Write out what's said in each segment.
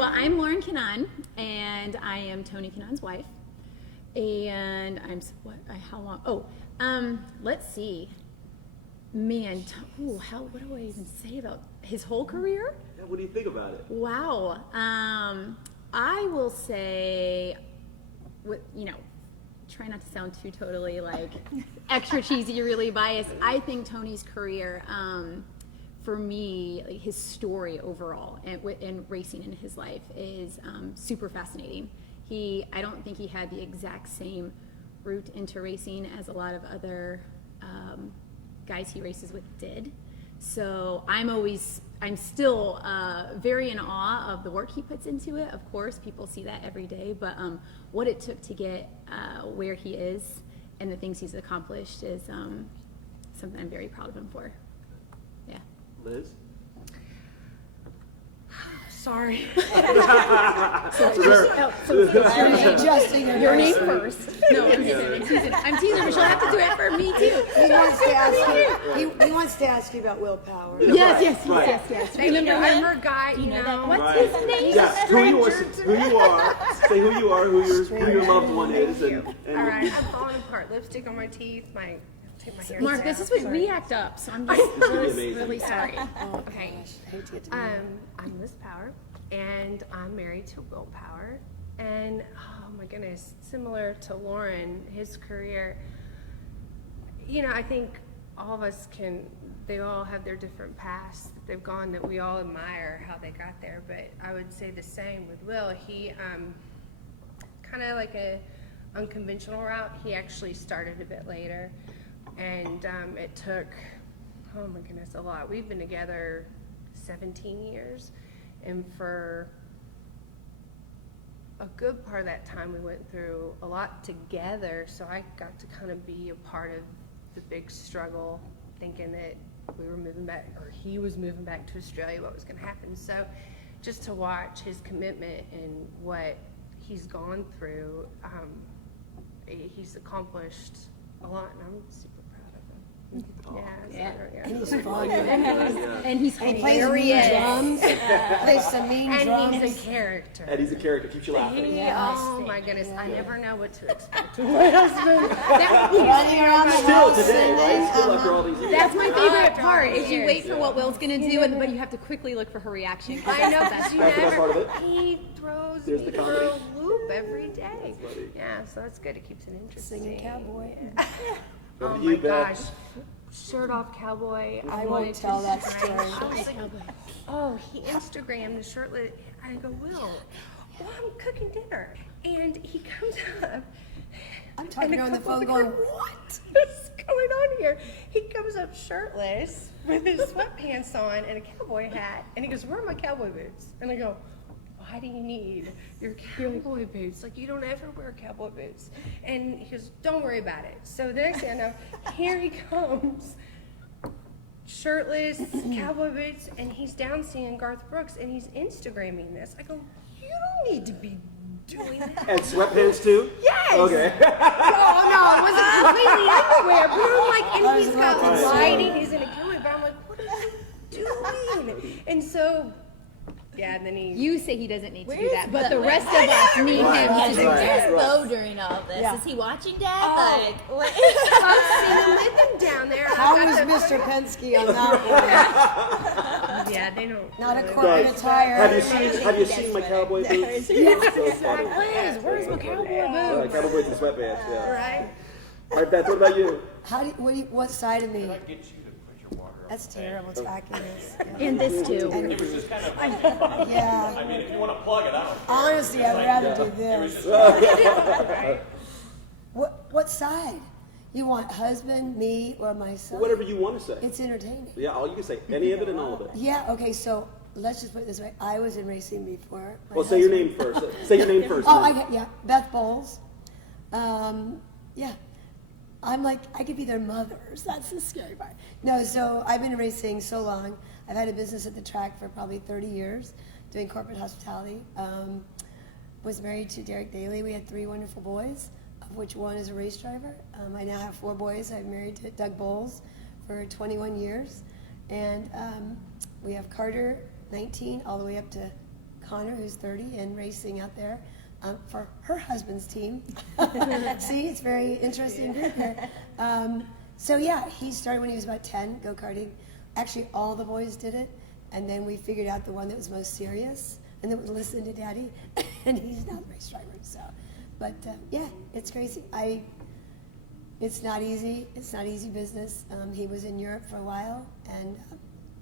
Well, I'm Lauren Cannon, and I am Tony Cannon's wife. And I'm how long? Oh, let's see. Man, what do I even say about his whole career? Yeah, what do you think about it? Wow. I will say, try not to sound too totally like extra cheesy, really biased. I think Tony's career, for me, like his story overall and racing in his life is super fascinating. I don't think he had the exact same route into racing as a lot of other guys he races with did. So I'm still very in awe of the work he puts into it. Of course, people see that every day, but what it took to get where he is and the things he's accomplished is something I'm very proud of him for. Yeah. Liz? Sorry. Your name first. No, I'm teasing. I'm teasing, but she'll have to do it for me too. He wants to ask you about willpower. Yes. Remember I forgot, you know. What's his name? Yes, who you are. Say who you are, who your loved one is. All right, I'm falling apart. Lipstick on my teeth. Take my hair Marc, down. this is when we act up, so I'm just really sorry. Okay. I'm Liz Power, and I'm married to Will Power. And oh my goodness, similar to Lauren, his career, I think all of us they all have their different paths that they've gone that we all admire how they got there. But I would say the same with Will. He, kind of like a unconventional route. He actually started a bit later. And it took, oh my goodness, a lot. We've been together 17 years, and for a good part of that time, we went through a lot together, so I got to kind of be a part of the big struggle, thinking that we were moving back, or he was moving back to Australia, what was going to happen. So just to watch his commitment and what he's gone through, he's accomplished a lot, and I'm super Yeah. And he's fun. And he's hilarious. Plays some mean drums. And he's a character. And he's a character. Keeps you laughing. Oh my goodness, I never know what to expect. Running around the Still house today, right? Still after all these years. That's my favorite part, is you wait for what Will's going to do, but you have to quickly look for her reaction. I know, because That's the best part of it. he throws There's me the for comedy. a loop every day. That's funny. Yeah, so that's good. It keeps it interesting. Singing cowboy. Oh You my bet. gosh. Shirt off cowboy. I won't tell that story. I was like, oh, he Instagrammed the shirtless. I go, Will, I'm cooking dinner. And he comes up. I'm talking to her on the phone going, what? What's going on here? He comes up shirtless with his sweatpants on and a cowboy hat. And he goes, where are my cowboy boots? And I go, why do you need your cowboy boots? Like, you don't ever wear cowboy boots. And he goes, don't worry about it. So the next thing I know, here he comes, shirtless, cowboy boots, and he's down seeing Garth Brooks, and he's Instagramming this. I go, you don't need to be doing that. And sweatpants too? Yes! Okay. No, it wasn't completely underwear, but I'm like, and he's got lighting, he's in a cowboy, but I'm like, what are you doing? And so, yeah, and then You say he doesn't need to do that, but the rest of us need him to do that. Where's Bo during all this? Yeah. Is he watching Dad? I'm living down there. and How I've was got Mr. Penske on that one? Yeah, they don't. Not a corporate Right. attire. Have you seen my cowboy boots? So funny. Where's my cowboy boots? Cowboy boots and sweatpants, yeah. Right? All right, Beth, what about you? What side of me? I'd get you to put your water up. That's terrible, tracking this. And this too. It was just kind of, Yeah. I mean, if you want to plug it out. Honestly, I'd rather do It was this. just What side? You want husband, me, or my son? Whatever you want to say. It's entertaining. Yeah, all you can say. Any of it and all of it. Yeah, okay, so let's just put it this way. I was in racing before. My Well, say your husband- name first. Say your name first. Oh, yeah, Beth Bowles. Yeah. I'm like, I could be their mothers. That's the scary part. No, so I've been racing so long. I've had a business at the track for probably 30 years, doing corporate hospitality. Was married to Derek Daly. We had 3 wonderful boys, of which one is a race driver. I now have 4 boys. I'm married to Doug Bowles for 21 years. And we have Carter, 19, all the way up to Connor, who's 30 and racing out there for her husband's team. See, it's very interesting group here. So yeah, he started when he was about 10, go-karting. Actually, all the boys did it, and then we figured out the one that was most serious, and then would listen to Daddy, and he's now the race driver. So, but yeah, it's crazy. It's not easy. It's not easy business. He was in Europe for a while and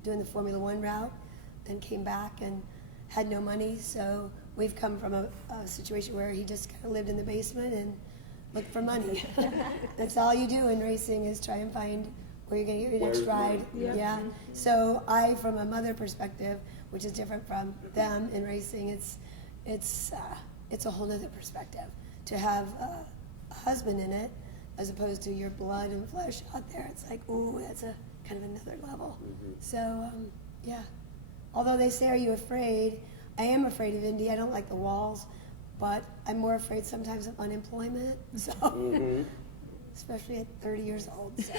doing the Formula One route, and came back and had no money. So we've come from a situation where he just kind of lived in the basement and looked for money. That's all you do in racing is try and find where you're going to get your next ride. Yeah. So from a mother perspective, which is different from them in racing, it's a whole other perspective to have a husband in it as opposed to your blood and flesh out there. It's like, ooh, that's a kind of another level. So yeah. Although they say, are you afraid? I am afraid of Indy. I don't like the walls, but I'm more afraid sometimes of unemployment. So, especially at 30 years old. So.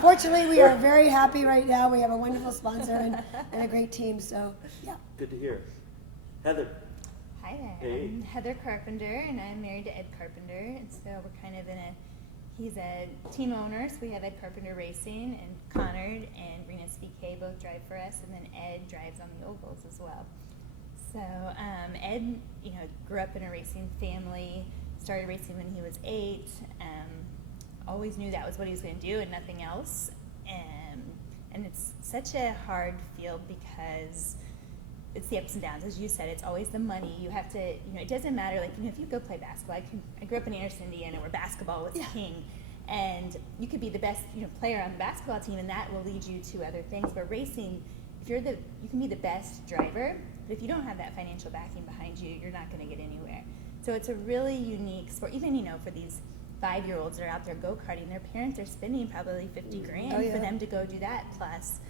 Fortunately, we are very happy right now. We have a wonderful sponsor and a great team. So, yeah. Good to hear. Heather. Hi there. Hey. I'm Heather Carpenter, and I'm married to Ed Carpenter. And so we're kind of he's a team owner, so we have Ed Carpenter Racing, and Connor and Renus VK both drive for us, and then Ed drives on the ovals as well. So Ed, grew up in a racing family, started racing when he was 8, always knew that was what he was going to do and nothing else. And it's such a hard field because it's the ups and downs. As you said, it's always the money. You have to, it doesn't matter, if you go play basketball, I grew up in Anderson, Indiana, where basketball was king. And you could be the best, player on the basketball team, and that will lead you to other things. But racing, you can be the best driver, but if you don't have that financial backing behind you, you're not going to get anywhere. So it's a really unique sport. Even, for these 5-year-olds that are out there go-karting, their parents are spending probably $50 grand for them to go do that plus.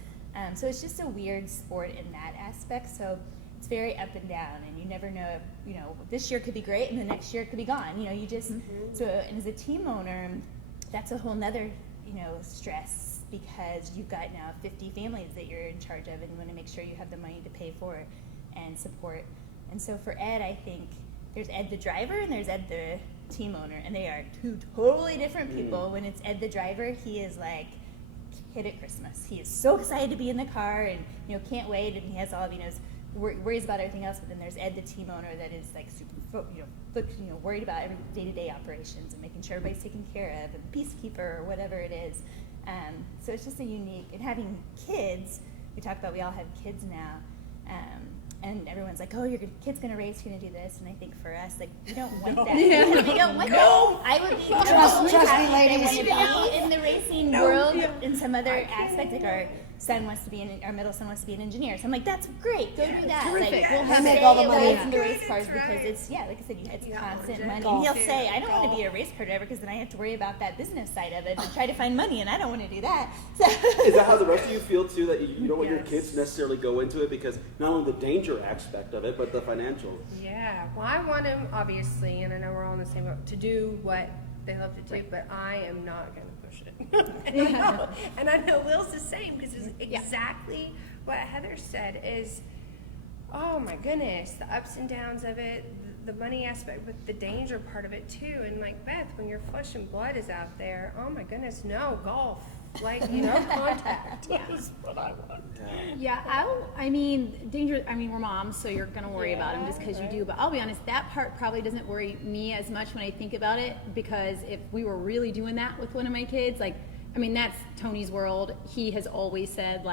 So it's just a weird sport in that aspect. So it's very up and down, and you never know if, this year could be great and the next year it could be gone. You just, so and as a team owner, that's a whole nother, stress, because you've got now 50 families that you're in charge of, and you want to make sure you have the money to pay for and support. And so for Ed, I think there's Ed the driver and there's Ed the team owner, and they are two totally different people. When it's Ed the driver, he is like kid at Christmas. He is so excited to be in the car and can't wait, and he has all of worries about everything else. But then there's Ed the team owner that is like super worried about every day-to-day operations and making sure everybody's taken care of, and peacekeeper or whatever it is. So it's just a unique, and having kids, we talk about we all have kids now, and everyone's like, oh, your kid's going to race, you're going to do this. And I think for us, we don't want that. We don't want that. I would be totally happy if they want to be in the racing world in some other aspect. Like our middle son wants to be an engineer. So I'm like, that's great. Go do that. Terrific. We'll We'll stay all the away money. from the race cars because it's, like I said, it's constant money. And he'll say, I don't want to be a race car driver because then I have to worry about that business side of it and try to find money, and I don't want to do that. So. Is that how the rest of you feel too, that you don't want your kids to necessarily go into it because not only the danger aspect of it, but the financial? Yeah, well, I want him, obviously, and I know we're all in the same boat, to do what they love to do, but I am not going to push it. And I know Will's the same, because it's exactly what Heather said is, oh my goodness, the ups and downs of it, the money aspect, but the danger part of it too. And like Beth, when your flesh and blood is out there, oh my goodness, no, golf. No contact. That's what I want. Yeah, danger. We're moms, so you're gonna worry about them just because you do. But I'll be honest, that part probably doesn't worry me as much when I think about it, because if we were really doing that with one of my kids, that's Tony's world. He has always said,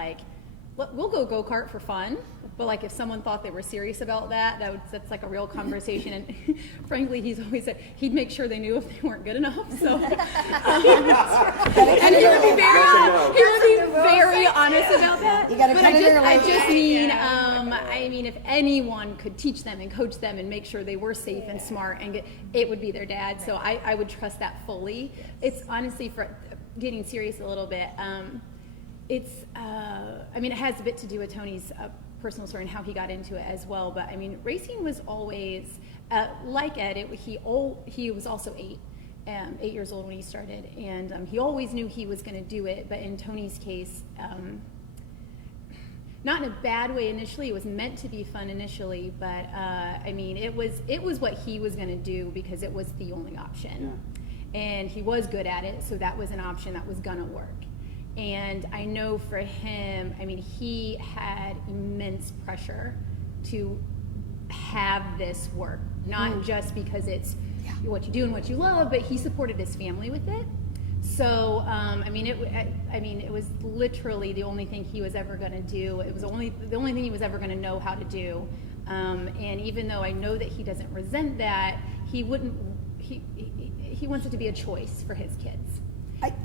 we'll go-kart for fun, but if someone thought they were serious about that's a real conversation. And frankly, he's always said he'd make sure they knew if they weren't good enough. So, and he would be very honest about that. You gotta but I just mean, if anyone could teach them and coach them and make sure they were safe and smart, it would be their dad. So I would trust that fully. It's honestly, for getting serious a little bit. It has a bit to do with Tony's personal story and how he got into it as well. But racing was always like Ed. He was also 8 years old when he started, and he always knew he was going to do it. But in Tony's case, not in a bad way initially. It was meant to be fun initially, but I mean, it was what he was going to do because it was the only option, and he was good at it, so that was an option that was going to work. And I know for him, I mean, he had immense pressure to have this work, not just because it's what you do and what you love, but he supported his family with it. So, I mean, it was literally the only thing he was ever going to do. It was the only thing he was ever going to know how to do. And even though I know that he doesn't resent that, he wants it to be a choice for his kids.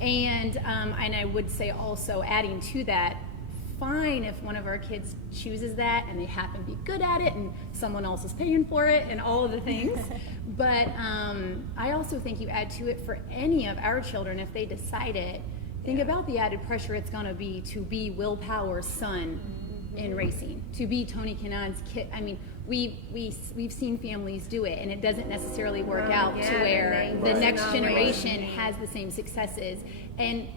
And I would say also, adding to that, fine if one of our kids chooses that and they happen to be good at it and someone else is paying for it and all of the things. But I also think you add to it for any of our children if they decide it. Think about the added pressure it's going to be to be Will Power's son in racing, to be Tony Kanaan's kid. I mean, we've seen families do it, and it doesn't necessarily work out to where the next generation has the same successes. And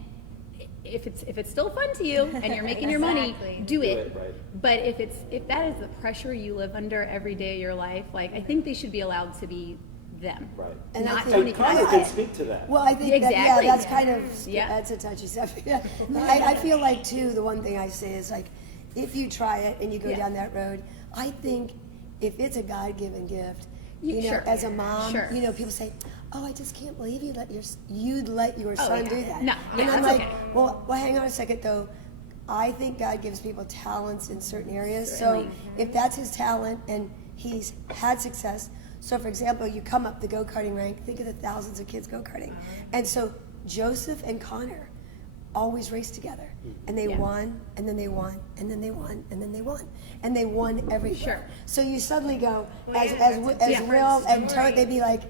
if it's still fun to you and you're making your money, do it. But if that is the pressure you live under every day of your life, like, I think they should be allowed to be them. Right. And not I think- Tony Connor Kanaan. can speak to that. Well, I think Exactly. that's kind of, Yeah. that's a touchy subject. Yeah. I feel like, too, the one thing I say is, like, if you try it and you go down that road, I think if it's a God-given gift, you know, Sure. as a mom, Sure. you know, people say, oh, I just can't believe you'd let your son do that. No, and yeah, I'm that's like, okay. well, hang on a second, though. I think God gives people talents in certain areas. Certainly. So if that's his talent and he's had success, so for example, you come up the go-karting rank, think of the thousands of kids go-karting. And so Joseph and Connor always raced together. And they won, and then they won, and then they won, and then they won. And they won everywhere. Sure. So you suddenly go, Well, as yeah, that's a different Will and story. Todd, they'd be like,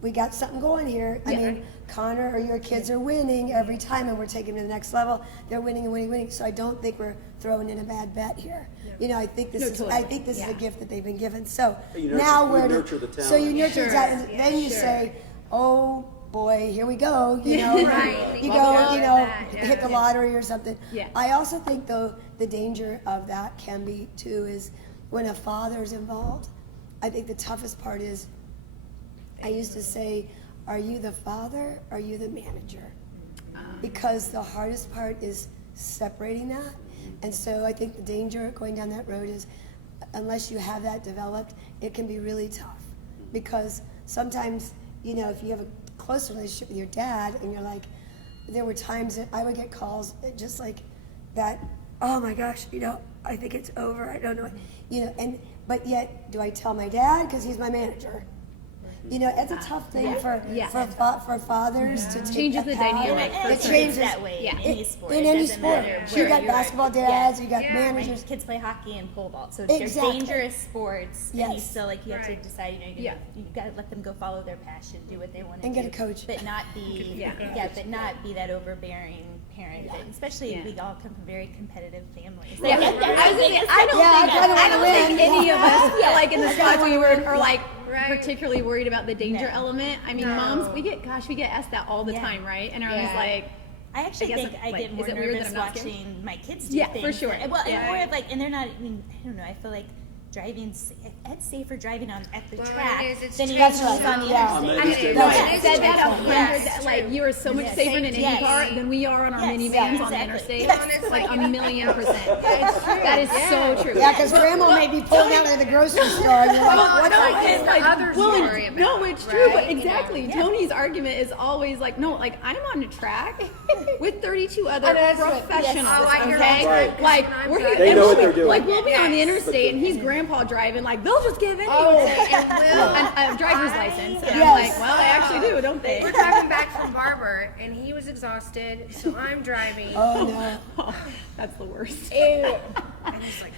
we got something going here. I mean, Connor or your kids are winning every time, and we're taking them to the next level. They're winning and winning, winning. So I don't think we're throwing in a bad bet here. You know, I think this is a gift that they've been given. So You nurture- now you where nurture the so you talent. nurture the talent, and then you say, oh boy, here we go. You know, you go, you know, hit the lottery or something. Yeah. I also think though the danger of that can be too is when a father's involved. I think the toughest part is, I used to say, are you the father? Are you the manager? Because the hardest part is separating that. And so I think the danger going down that road is, unless you have that developed, it can be really tough. Because sometimes, you know, if you have a close relationship with your dad and you're like, there were times that I would get calls just like that, oh my gosh, you know, I think it's over, I don't know, you know, but yet, do I tell my dad? Because he's my manager. You know, it's a tough thing for fathers to take Changes that the path. dynamic for It sure. changes that way in any sport. In It any doesn't sport. matter You where got you're at. basketball dads, you got My managers. kids play hockey and pole vault, so Exactly. they're dangerous sports. And you Yes. still you have to decide. You got to let them go follow their passion, do what they want to And do, get a coach. but not be but not be that overbearing parent. And especially we all come from very competitive families. I don't kinda think any of us, like in the spot we were, are like Right. particularly worried about the danger No. element. I mean, moms, we get asked that all the time, right? And everyone's like, I actually I guess think I like, get more is it weird that nervous I'm not scared? watching my kids do Yeah, things. for sure. And more like, and they're not. I mean, I don't know. I feel like driving. It's safer driving at the Well, track it is, it's than true. it is That's right. on the Yeah. interstate. No, I said that Yes. like you are so much Yes. safer in an Yes. IndyCar than we are on our Yes. minivans Yeah, on the exactly. interstate. Yes. Like 1,000,000%. That is so true. Yeah, because grandma may be pulling out of the grocery store and you're like, Well, what no, do I it's do? the other story about no, it, it's true, but right? You know, exactly. Tony's argument is always like, no, like I'm on a track with 32 other professionals. Oh, I hear Okay, all the time, like 'cause when I'm we're driving- They and know we'll what be- they're doing. Like we'll be on the interstate and he's grandpa driving. Like they'll just give anyone a driver's license. And I'm Yes. like, well, they actually do, don't they? We're driving back from Barber, and he was exhausted, so I'm driving. Oh no. That's the worst. And he's like,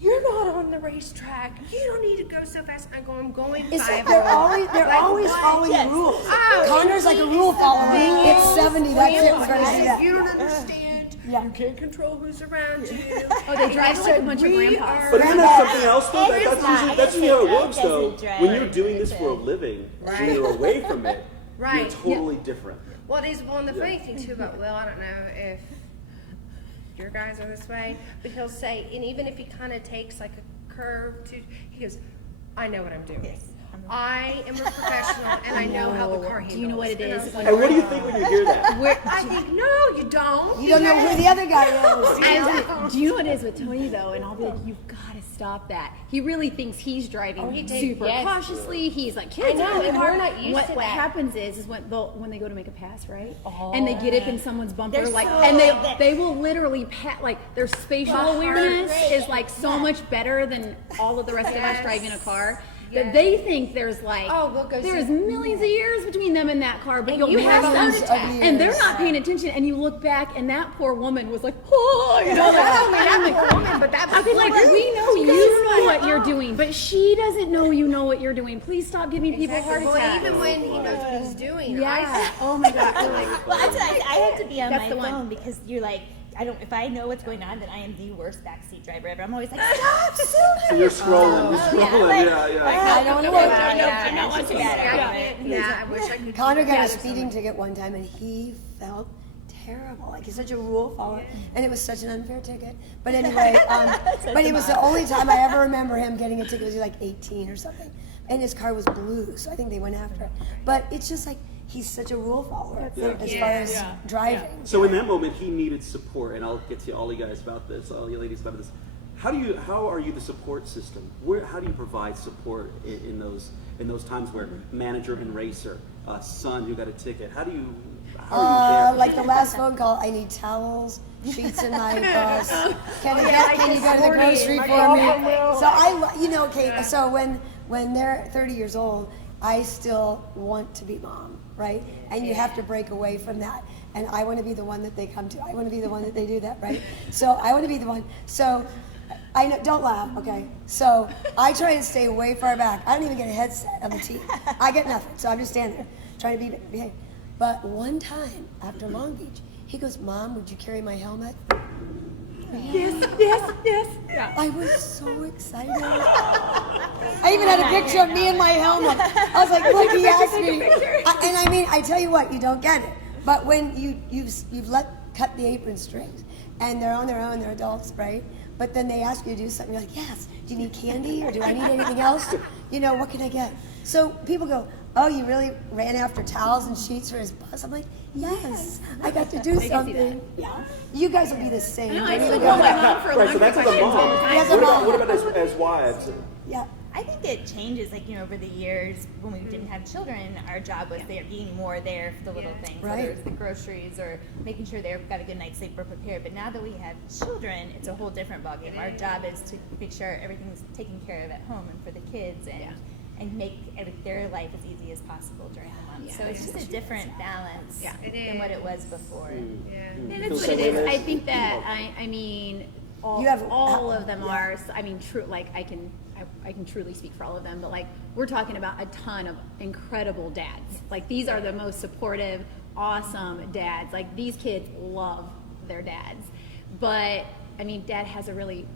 "You're not on the racetrack. You don't need to go so fast." I go, "I'm going It's 5." they're always following rules. Oh, Connor's like a rule follower. It's 70, that's it, we're gonna do that. You don't understand. Yeah. You can't control who's around you. Oh, they drive like a bunch of grandpas. But isn't that something else though? It's That's not. usually how it works Doesn't though. drive When you're doing this for a to- living, Right. when you're away from it, you're Right. totally different. Well, and the funny thing too about Will, I don't know if your guys are this way, but he'll say, and even if he kind of takes like a curve to, he goes, I know what I'm doing. Yes. I am a professional and I know how the car handles. Do you know what it And I is? was like, And what do you think when you hear that? I think, no, you don't. You don't know who the other guy is. Do you know what it is with Tony though? And I'll be like, you've got to stop that. He really thinks he's driving he takes- super yes. cautiously. He's like, kids, I know, are and we're not used what, to what that. happens is when they go to make a pass, right? And they get up in someone's bumper, They're like, so and like they will literally like their spatial awareness is like so much better than all of the rest of us driving a car. That they think there's like we'll go there's see- millions of years between them and that car, but you'll you pass have them, those of and they're not paying attention. And you look back, and that poor woman was like, oh, you know, I'd be like, we know you know what you're doing, but she doesn't know you know what you're doing. Please stop giving people heart Well, attacks. even when he knows what he's doing, Yeah. Oh my God. You're like, Well, I have to be on That's my the one. phone because you're like, if I know what's going on, then I am the worst backseat driver ever. I'm always like, stop, So you're scrolling, yeah. I don't know. I'm not watching that. I wish I could. Connor got a speeding ticket one time, and he felt terrible. Like, he's such a rule follower, and it was such an unfair ticket. But anyway, but it was the only time I ever remember him getting a ticket. Was he like 18 or something? And his car was blue, so I think they went after it. But it's just like he's such a rule follower as far as driving. So in that moment, he needed support, and I'll get to all you guys about this, all you ladies about this. How are you the support system? How do you provide support in those times where manager and racer, son who got a ticket? How are you there? Like the last phone call, I need towels, sheets in my bus. Can you go to the grocery for me? So so when they're 30 years old, I still want to be mom, right? And you have to break away from that. And I want to be the one that they come to. I want to be the one that they do that, right? So I want to be the one. So I know, don't laugh, okay? So I try to stay way far back. I don't even get a headset of the team. I get nothing. So I'm just standing there trying to behave. But one time after Long Beach, he goes, Mom, would you carry my helmet? Yes. Yeah. I was so excited. I even had a picture of me and my helmet. I was like, look, he asked me. And I mean, I tell you what, you don't get it. But when you've cut the apron strings, and they're on their own, they're adults, right? But then they ask you to do something, you're like, yes. Do you need candy, or do I need anything else? What can I get? So people go, oh, you really ran after towels and sheets for his bus? I'm like, yes, I got to do something. Yeah. You guys will be the same. I still call my mom for Right, so that's as a mom. As a mom. What about as wives? Yeah. I think it changes, over the years when we didn't have children, our job was there being more there for the little things, Right. whether it's the groceries or making sure they've got a good night's sleep, we're prepared. But now that we have children, it's a whole different ballgame. Our job is to make sure everything's taken care of at home and for the kids and make their life as easy as possible during the month. So it's just a different balance than what it was before. And it's what it is. I think that I mean, all of them are. I mean, true. Like I can truly speak for all of them, but like we're talking about a ton of incredible dads. Like these are the most supportive, awesome dads. Like these kids love their dads, but I mean, dad has a really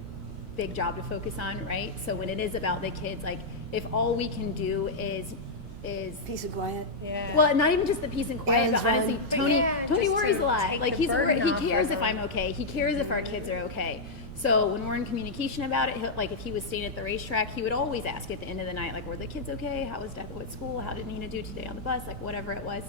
big job to focus on, right? So when it is about the kids, like if all we can do is Peace and quiet. Yeah. well, not even just the peace and quiet, Errands but honestly, run. Tony just worries to a lot. take Like the he burden off cares of if them. I'm okay. He cares if our kids are okay. So when we're in communication about it, like if he was staying at the racetrack, he would always ask at the end of the night, like, were the kids okay? How was Deco at school? How did Nina do today on the bus? Like whatever it was.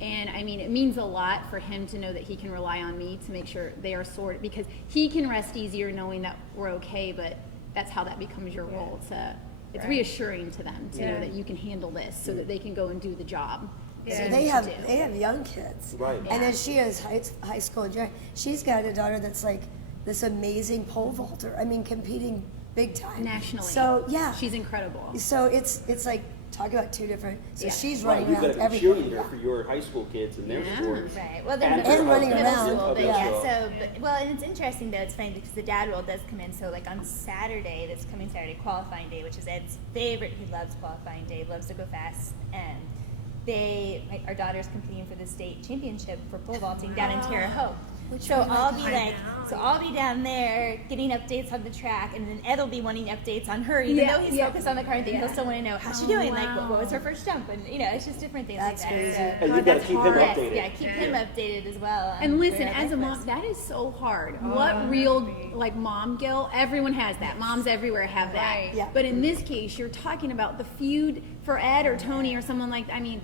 And I mean, it means a lot for him to know that he can rely on me to make sure they are sorted, because he can rest easier knowing that we're okay, but that's how that becomes your role. It's reassuring to them to know that you can handle this so that they can go and do the job. So they have young kids. Right. And then she has high school and junior. She's got a daughter that's like this amazing pole vaulter. I mean, competing big time. Nationally. So yeah. She's incredible. So it's like talk about two different. So she's Right, running you've around got to be everywhere. cheerleader for your high school kids and their sports. Right. Well, And then running middle around. school, but Yeah. and it's interesting though. It's funny because the dad role does come in. So like on Saturday, this coming Saturday, qualifying day, which is Ed's favorite. He loves qualifying day. Loves to go fast. And our daughter's competing for the state championship for pole vaulting down in Terre Haute. So I'll be down there getting updates on the track, and then Ed will be wanting updates on her, even though he's focused on the car and thing. He'll still want to know how's she doing, like what was her first jump, and it's just different things That's like that. crazy. So, And you've got to keep him updated. yeah, keep him updated as well. And listen, where as a life mom, is. that is so hard. What real, like, mom guilt? Everyone has that. Moms everywhere have that. Right. Yeah. But in this case, you're talking about the feud for Ed or Tony or someone like that. I mean,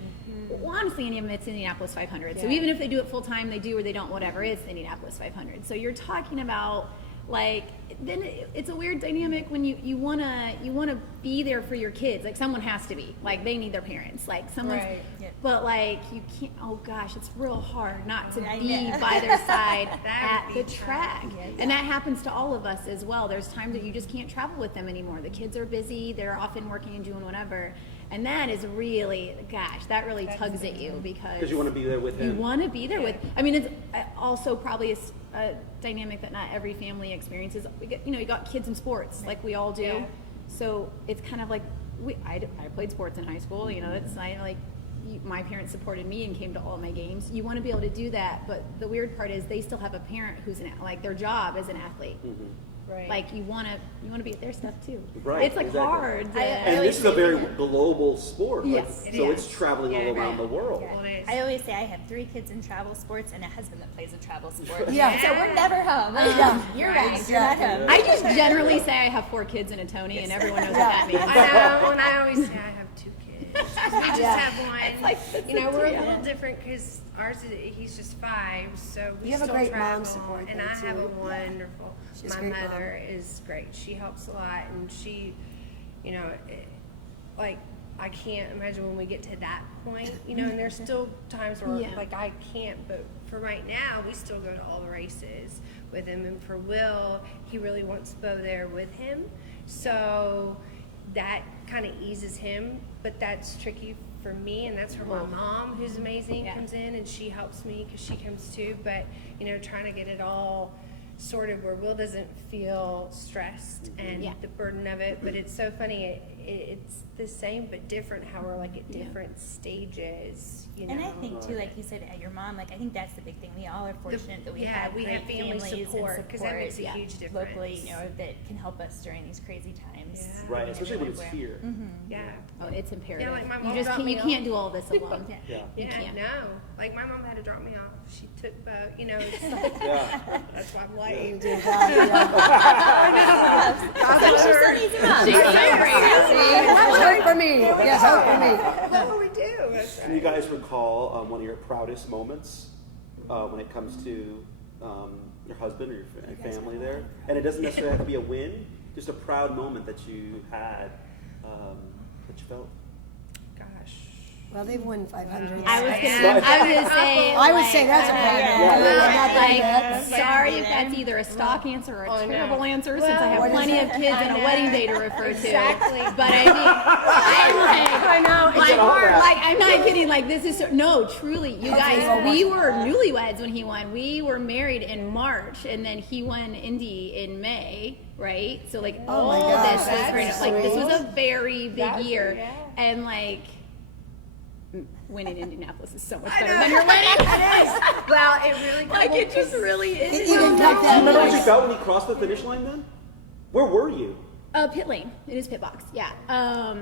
well, honestly, any of them, it's Indianapolis 500. So even if they do it full time, they do or they don't, whatever, it's Indianapolis 500. So you're talking about, like, then it's a weird dynamic when you wanna be there for your kids. Like, someone has to be. Like, they need their parents. Like, someone's. Right. Yeah. But, like, you can't. Oh gosh, it's real hard not to I be know. by their side That at would the be track. And that happens to all of us as well. There's times that you just can't travel with them anymore. The kids are busy. They're often working and doing whatever. And that is really, gosh, that really tugs at you Because you want to be there with you him. want to be there with. I mean, it's also probably a dynamic that not every family experiences. You got kids in sports like we all do, Yeah. so it's kind of like I played sports in high school. My parents supported me and came to all my games. You want to be able to do that, but the weird part is they still have a parent who's their job as an athlete. Right. Like you want to be at their stuff too. Right, It's like exactly. hard. To, And this is a very global sport. Yes. So it's traveling all around the world. Yeah. Well, it is. I always say I have 3 kids in travel sports and a husband that plays a travel sport. Yeah. So we're never home. You're right. Exactly. You're not home. I just generally say I have 4 kids and a Tony, and everyone knows what that means. I know, and I always say I have 2 kids. We just Yeah. have one. It's like, that's We're a yeah. little different because he's just 5, so we You have a still great travel. mom support And though, I have a too. wonderful. She's a My great mom. mother is great. She helps a lot, and she, like I can't imagine when we get to that point, and there's still times where Yeah. like I can't, but for right now, we still go to all the races with him, and for Will, he really wants Bo there with him, so that kind of eases him, but that's tricky for me, and that's where my mom, who's amazing, Yeah. comes in, and she helps me because she comes too, but trying to get it all sorted where Will doesn't feel stressed and Yeah. the burden of it, but it's so funny, it's the same but different how we're like at different stages, And I think too, like you said, at your mom, like I think that's the big thing. We all are fortunate that we have we great have family families support, and 'cause that makes a support, huge difference. locally, that can help us during these crazy times. Yeah. Right, especially when it's Everywhere. fear. Yeah. Oh, it's imperative. Yeah, like my you mom just dropped can't, me you off. can't do all this alone. Yeah. Yeah, can't. no. Like my mom had to drop me off. She took Bo, it's like, Yeah. that's why I'm late. Dear God, yeah. Hope for me. Yes, hope for me. What will we do? That's Can you guys recall one of your proudest moments when it comes to your husband or your family there? And it doesn't necessarily have to be a win, just a proud moment that you had that you felt. Gosh. Well, they've won 500. I was Yeah. gonna say. I would say that's a proud moment. I'm not doing that. Sorry if that's either a stock answer or a terrible answer, since I have What is plenty it? of kids and a wedding day to refer to. Exactly. But I mean, I know. I'm not kidding. Like this is no, truly, you guys. We were newlyweds when he won. We were married in March, and then he won Indy in May. Right? So like Oh my all gosh, this was that's great. Like this was sweet. a very big That's- year, yeah. and like. Winning Indianapolis is so much better than your wedding. Well, it really Like it just really is. You didn't cut Do you that remember what you much. felt when you crossed the finish line then? Where were you? Pit lane. It is pit box. Yeah. I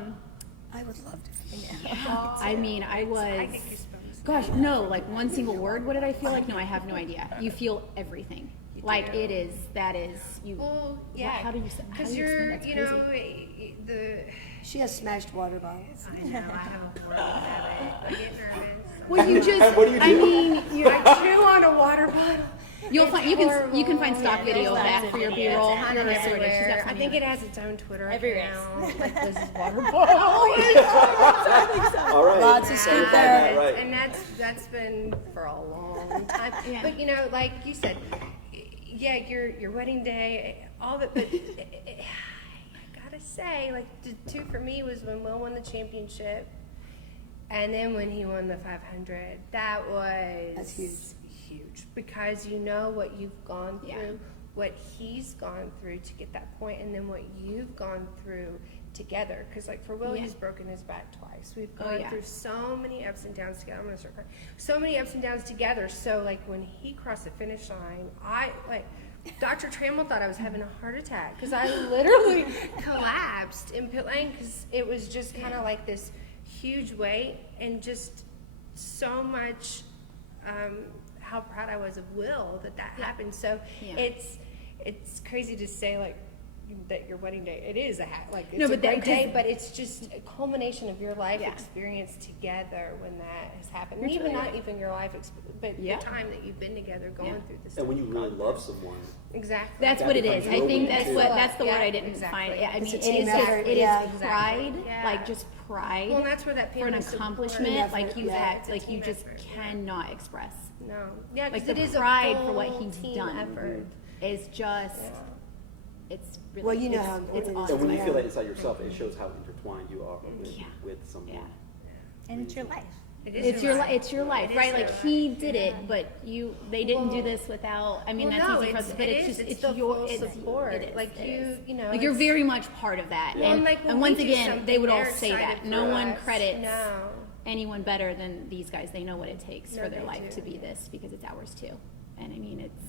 would love to finish. I mean, I was. I get goosebumps. Gosh, no. Like one single word. What did I feel like? No, I have no idea. You feel everything. Like it is. That is you. Well, yeah. How do you say? How Because do you you're, explain? That's crazy. the. She has smashed water bottles. I know. I have a horrible habit. I get nervous. Well, you just. And what do you I do? mean, you. I chew on a water bottle. You'll find you can find stock Yeah, video of there's that lots for of your videos. B-roll. It's You're a sorted. She's everywhere. got I plenty think of it has its own Twitter Every account. Like this is water All right. Lots of So stuff you find there. that right. And that's been for a long time. Yeah. But like you said, yeah, your wedding day, all of it. But I gotta say, like the two for me was when Will won the championship, and then when he won the 500. That was That's huge. huge because you know what you've gone through, Yeah. what he's gone through to get that point, and then what you've gone through together. Because like for Will, Yeah. he's broken his back twice. We've Oh, gone yeah. through so many ups and downs together. I'm gonna start crying. So many ups and downs together. So like when he crossed the finish line, Dr. Trammell thought I was having a heart attack because I literally collapsed in pit lane because it was just kind of like this huge weight and just so much how proud I was of Will that happened. So Yeah. it's crazy to say like that your wedding day, it is it's No, a but that- great day, 'cause- but it's just a culmination of your life Yeah. experience together when that has happened. You're Even totally not right. even your life, but Yeah. the time that you've been together going Yeah. through this. And when you really love someone, Exactly. That's That what it becomes is. your I think win, that's too. that's the Yeah, word I didn't exactly. find. Yeah, I It's mean, a it team is effort, it yeah. is pride, Exactly. Yeah. like just pride Well, and that's where that for an family support- accomplishment, Effort, like you yeah. have, It's a like you team just effort, yeah. cannot express. No. Yeah, Like because the it is a pride for full what he's team done effort. is just, it's really, Well, you know it's, how it's important it is. awesome. and when you Yeah. feel that inside yourself, it shows how intertwined you are Yeah. with someone. Yeah. And it's your life. It is It's your it's your life, It is right? your Like life. he did it, but they didn't do Well- this without. I mean, Well, that's no, easy for us, it's- but it it's is. just It's it's the your full it's support. It is, Like, it is. you know, like you're it's- very much part of that. Yeah. And, like, when and we once do again, something, they would all they're say that. excited No for one us. credits No. anyone better than these guys. They know what it takes No, for their they life do. to be this because it's ours too. And I mean, it's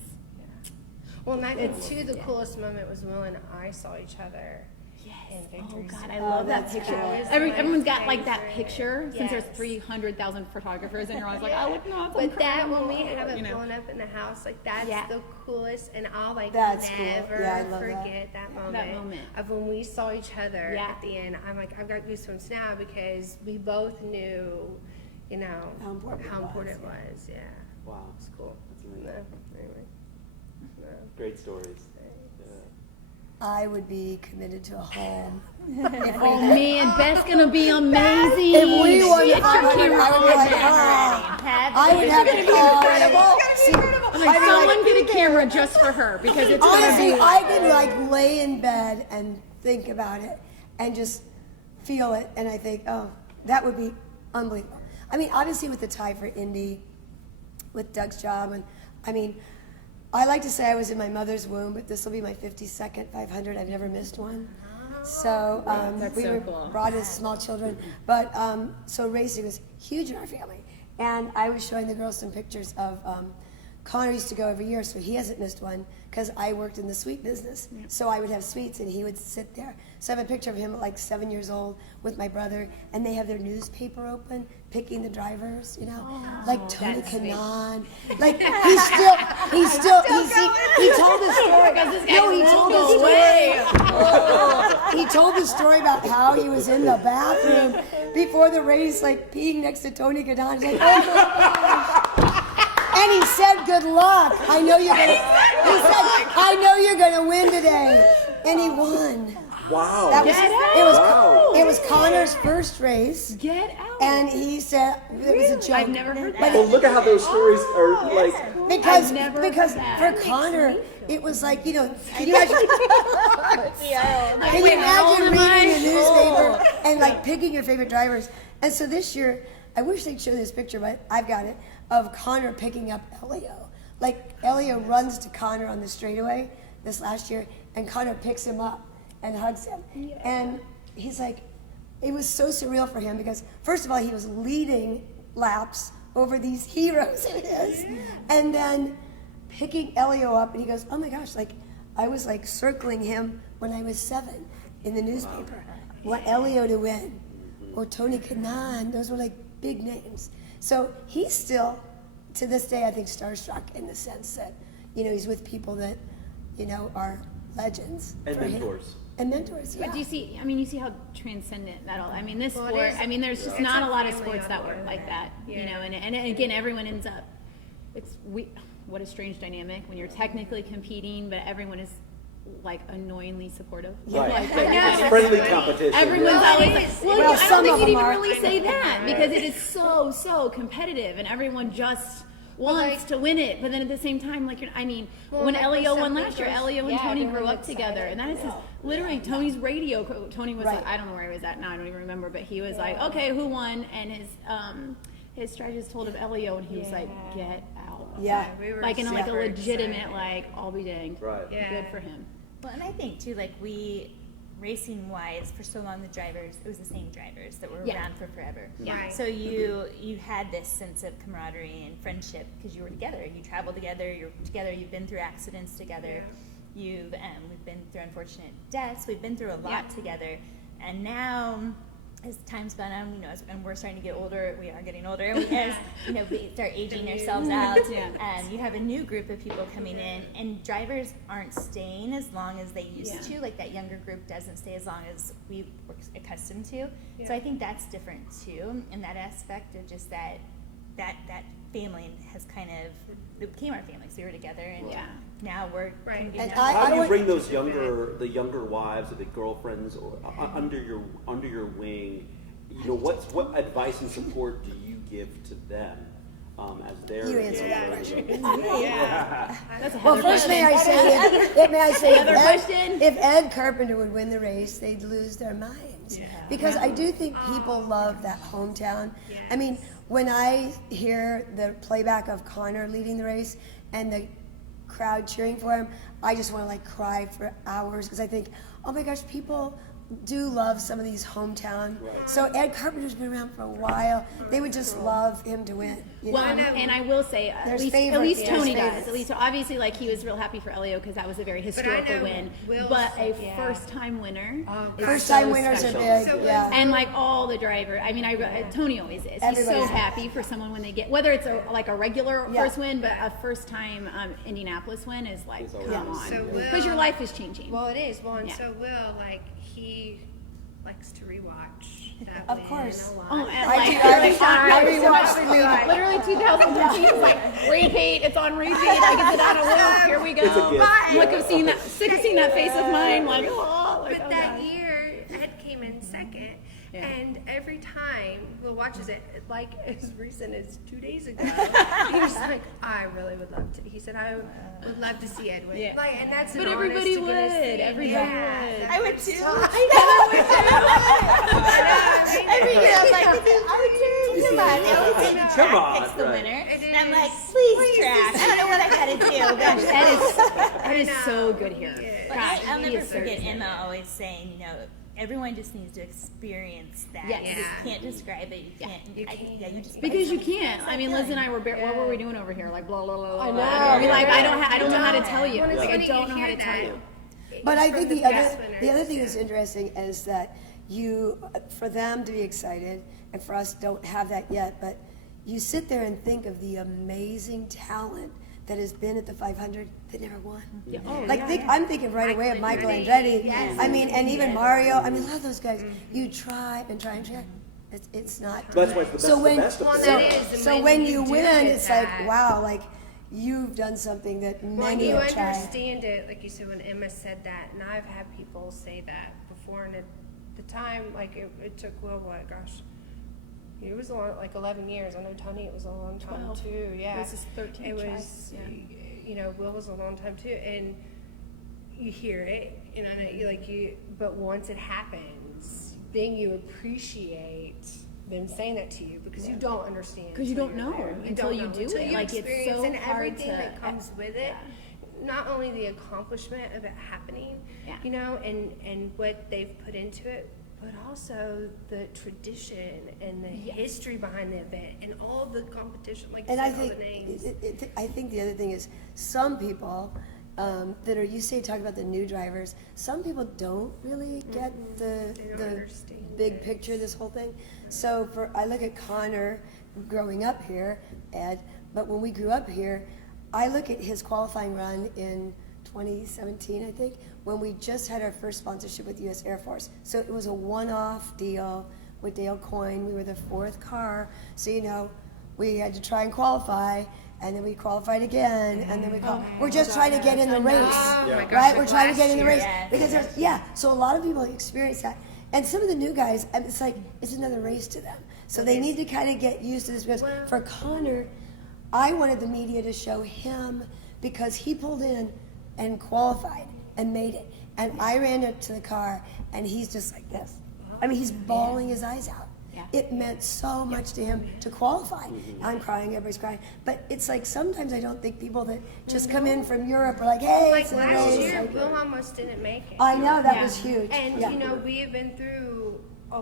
Well, and I think It's- too, the yeah. coolest moment was Will and I saw each other yes. in Oh Victory's. God, I love that that's picture. cool. That was my Everyone's got like that favorite. picture since there's Yes. 300,000 photographers, and you're always like, I would not. But that when we have it you know. blown up in the house, like that's Yeah. the coolest, and I'll like That's cool. never Yeah, I love that. forget that moment, moment. of when we saw each other Yeah. at the end. I'm like, I've got goosebumps now because we both knew, you know, How important it it was. Yeah, Wow. it's cool. That's No, amazing. anyway. No. Great stories. Yeah. I would be committed to a home. Oh man, Beth's gonna be amazing. If we won Get your 500, camera I would be on like, that. I would have to call. See, Like, I'd be someone get a camera just for her because it's gonna honestly, be. I could like lay in bed and think about it and just feel it, and I think, oh, that would be unbelievable. I mean, obviously with the tie for Indy, with Doug's job, and I mean, I like to say I was in my mother's womb, but this will be my 52nd 500. I've never missed one. So That's we so were cool. brought as small children, but so racing was huge in our family. And I was showing the girls some pictures of Connor used to go every year, so he hasn't missed one because I worked in the sweet business. So I would have sweets and he would sit there. So I have a picture of him at like 7 years old with my brother, and they have their newspaper open, picking the drivers, you know, like Tony that's sweet. Kanaan. Like he told the story. No, he told the story. He told the story about how he was in the bathroom before the race, like peeing next to Tony Kanaan. He's like, oh my gosh. And he said, "Good luck. I know you're gonna." He said, "I know you're gonna win today," and he won. Wow. That was Wow. it was Connor's first race, Get out. and he said it was a joke. I've never heard But that. Well, look at how those stories are like. because I've never because heard that. for Connor, it was like, you know, can you imagine? Can you Wait, how old imagine am I? reading the newspaper and like picking your favorite drivers? And so this year, I wish they'd show this picture, but I've got it, of Connor picking up Elio. Like Elio runs to Connor on the straightaway this last year, and Connor picks him up and hugs him. And he's like, it was so surreal for him because first of all, he was leading laps over these heroes of his, and then picking Elio up, and he goes, oh my gosh, like I was like circling him when I was 7 in the newspaper. Want Elio to win, or Tony Kanaan, those were like big names. So he's still, to this day, I think starstruck in the sense that, you know, he's with people that, you know, are legends. And for him. mentors. And mentors, yeah. But do you see? I mean, you see how transcendent that all. I mean, this Well, it sport. is- I mean, there's just it's not a a lot of family sports that work honor. like that. You Yeah. know, and again, everyone ends up. What a strange dynamic when you're technically competing, but everyone is like annoyingly supportive. Right. Like, It's friendly competition. everyone's yeah. always like, well, Well, I some don't of think you'd them even are. really say that because it is so competitive, and everyone just wants like- to win it. But then at the same time, like, I mean, Well, when like, Elio for won some last year, people, Elio and yeah, Tony grew everyone up gets together, and that is literally Tony's radio. Tony was, Right. I don't know where he was at now. I don't even remember, but he was like, okay, who won? And his strategist told him Elio, and he was like, get out. Yeah. We were Like in like a super legitimate, excited. like, I'll be danged. Right. Yeah. Good for him. Well, and I think too, like we racing wise, for so long the drivers, it was the same drivers that were Yeah. around for forever. Yeah. Right. So you had this sense of camaraderie and friendship because you were together. You traveled together. You're together. You've been through accidents together. We've been through unfortunate deaths. We've been through a lot together. And now, as time's gone on, and we're starting to get older, we are getting older, and as we start aging ourselves out, you have a new group of people coming in, and drivers aren't staying as long as they used to. Like that younger group doesn't stay as long as we were accustomed to. So I think that's different too, in that aspect of just that family has kind of, it became our family, so we were together, and now we're kind of And How do you would- bring those the younger wives or the girlfriends or under your wing? What advice and support do you give to them as their? You answer that question. That's a Well, Heather first, question. may I say, Another question? if Ed Carpenter would win the race, they'd lose their minds. Because I do think people love that hometown. I mean, when I hear the playback of Connor leading the race and the crowd cheering for him, I just want to like cry for hours because I think, oh my gosh, people do love some of these hometown. Right. So Ed Carpenter's been around for a while. They would just love him to win. Well, and I will say, at There's least favorites, Tony there's does. favorites. At least, obviously, like he was real happy for Elio because that was a very historical win. But a first-time winner, is First-time so winners special. are big, So yeah. And like all the driver, I mean, Tony always is. He's so Everybody's happy for someone when they get, whether it's a regular Yeah. first win, but a first-time Indianapolis win is like, It's always come nice. on, So because your life is changing. Well, it is. Well, and Yeah. so Will, like, he likes to rewatch that Of win course. a lot. Oh, and I like, do- I literally, rewatched literally 2013 is like repeat. It's on repeat. I get it out of loop. Here we It's a go. gift. I'm like, I've seen that, seen that face of mine. Like, But oh that gosh. year, Ed came in second, Yeah. and every time Will watches it, like as recent as 2 days ago, he was like, "I really would love to." He said, "I would love to see Ed win." Yeah. Like, and that's But an everybody honest to goodness would. thing. Everybody Yeah, would. that I would was too. so- Every year I'm like, I would too. Come on. They always say Come Track on, picks the right. winner. It And I'm like, is. please, Track. I don't know what I gotta do. But That is so good here. But Gosh, I'll he never is so forget good. Emma always saying, everyone just needs to experience that. Yes. You just Yeah. can't describe it. You can't. You can't. You just Because you can't. I mean, Liz and I were. What were we doing over here? Like blah blah blah. blah. I know. I mean, like I don't know how to tell you. Well, it's Like I funny don't you know how to hear tell that. you. But I From think the the other past the other winners, thing yeah. that's interesting is that you, for them to be excited, and for us don't have that yet, but you sit there and think of the amazing talent that has been at the 500 that never won. Yeah. Oh, Like yeah. I'm thinking right away of Michael Andretti. Andretti. Yes. I mean, and even Mario. I mean, a lot of those guys. You try and try and try. It's not. That's why it's the best, So when the best of Well, them. that is, and so when when you you do win, get it's that- like wow, like you've done something that Well, many you have tried. understand it, like you said, when Emma said that, and I've had people say that before, and at the time, like, it took Will, what, gosh, it was a long, like 11 years. I know Tony, it was a long time 12. too, yeah. This is 13th It try, was, yeah. Will was a long time too, and you hear it, but once it happens, then you appreciate them saying that to you because you don't understand. 'Cause you until don't you're know there. until you do Until it. you Like, it's experience so and hard everything to- that comes with it. Not only the accomplishment of it happening, Yeah. and what they've put into it, but also the tradition and the history behind the event and all the competition, like you And I said, all think the names. I think the other thing is some people that are, you say, talk about the new drivers. Some people don't really get They don't the understand big it. picture, this whole thing. So I look at Connor growing up here, Ed, but when we grew up here, I look at his qualifying run in 2017, I think, when we just had our first sponsorship with U.S. Air Force. So it was a one-off deal with Dale Coyne. We were the fourth car, so we had to try and qualify, and then we qualified again, and then we we're just trying to get in the race, Oh my gosh, right? like We're trying to get in the last race year. because so a lot of people experience that, and some of the new guys, and it's like it's another race to them, so they need to kind of get used to this. Because for Connor, I wanted the media to show him because he pulled in and qualified and made it, and I ran up to the car, and he's just like this. I mean, he's bawling his eyes out. Yeah. It meant so much to him to qualify. I'm crying, everybody's crying. But it's like sometimes I don't think people that just come in from Europe are like, hey, Like it's a last race. year, Like, Will almost didn't make it. I know, that Yeah. was huge. And Yeah. you know, we have been through, A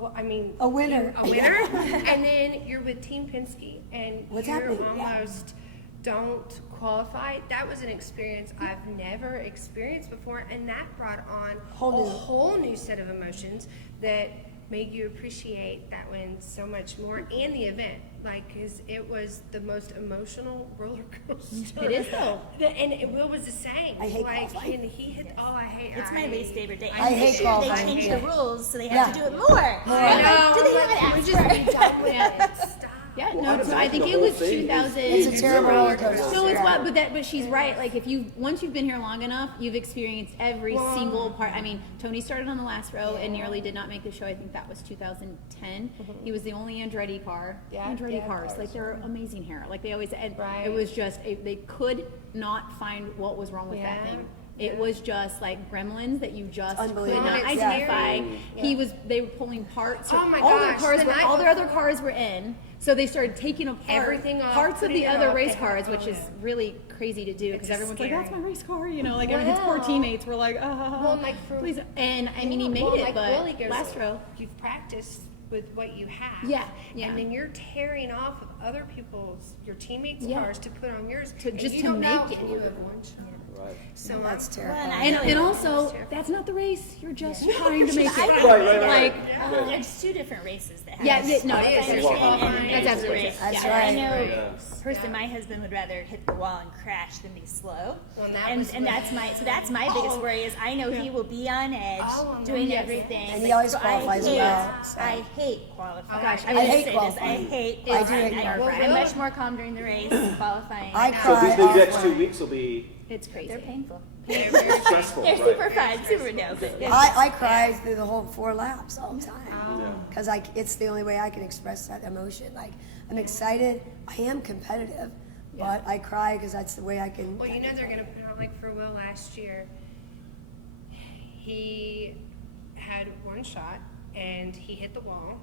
winner. a winner, and then you're with Team Penske, and What's you're happening? Yeah. almost don't qualify. That was an experience I've never experienced before, and that brought on a whole new set of emotions that made you appreciate that win so much more, and the event, like, cause it was the most emotional roller coaster. It is though. And Will was the same. I hate like, qualifying. and he hit. Oh, I hate. It's my least favorite day. I And hate this year they qualifying. changed the rules, so they Yeah. have to do it more. I know. I'm like, do they I'm even like, we're ask just for be it? done with Yeah. it. Stop. Yeah, Well, no, honestly, I think the it whole was thing is- 2000. It's a terrible roller coaster. No, it's Yeah. what, but she's right. Like if once you've been here long enough, you've experienced every single part. I mean, Tony started on the last row and nearly did not make the show. I think that was 2010. He was the only Andretti car. Andretti cars, like they're amazing here. Like they always, and Right. it was just they could not find what was wrong with that Yeah. thing. It was just like gremlins that you just could Unbelievable. not It's identify. scary. They were pulling parts. Oh my all their gosh, cars the were, night all their other before- cars were in. So they started taking apart Everything off, parts of putting the it other off, race taking cars, it which off. is really crazy to do because It's everyone's like, scary. "That's my race car," you know. Like I mean, his poor Well. teammates were like, Well, like for- please." And I mean, he made Well, it, like but Willie goes, last row. you've practiced with what you have. Yeah, yeah. And then you're tearing off of other people's, your teammates' Yeah. cars to put on yours. To- and just you to don't know make it. if you have one shot. Right. So That's I'm- terrifying. Well, And really- also, that's not the race. You're just trying to make it. Right. Like, There's two different races that have yeah, this. no, It is. that's There's absolutely qualifying. that's absolutely Race. true. That's Yeah. right. I know, Yeah. personally, my husband would rather hit the wall and crash than be slow. Well, and that and was and what- that's my biggest worry is I know he will be on edge Oh, doing yes. everything. And he always so qualifies well, so. I hate qualifying. Gosh, I I would hate say this. qualifying. I hate I do qualifying. hate I'm qualifying. much more calm during the race. Qualifying. I So cry these next often. 2 weeks will be It's crazy. They're painful. stressful, They're right? super fun, super no, but yeah. I cry through the whole 4 laps all the time. Yeah. Because it's the only way I can express that emotion. Like, I'm excited, I am competitive, but I cry because that's the way I can. Well, you know they're gonna put out, like for Will last year, he had one shot and he hit the wall,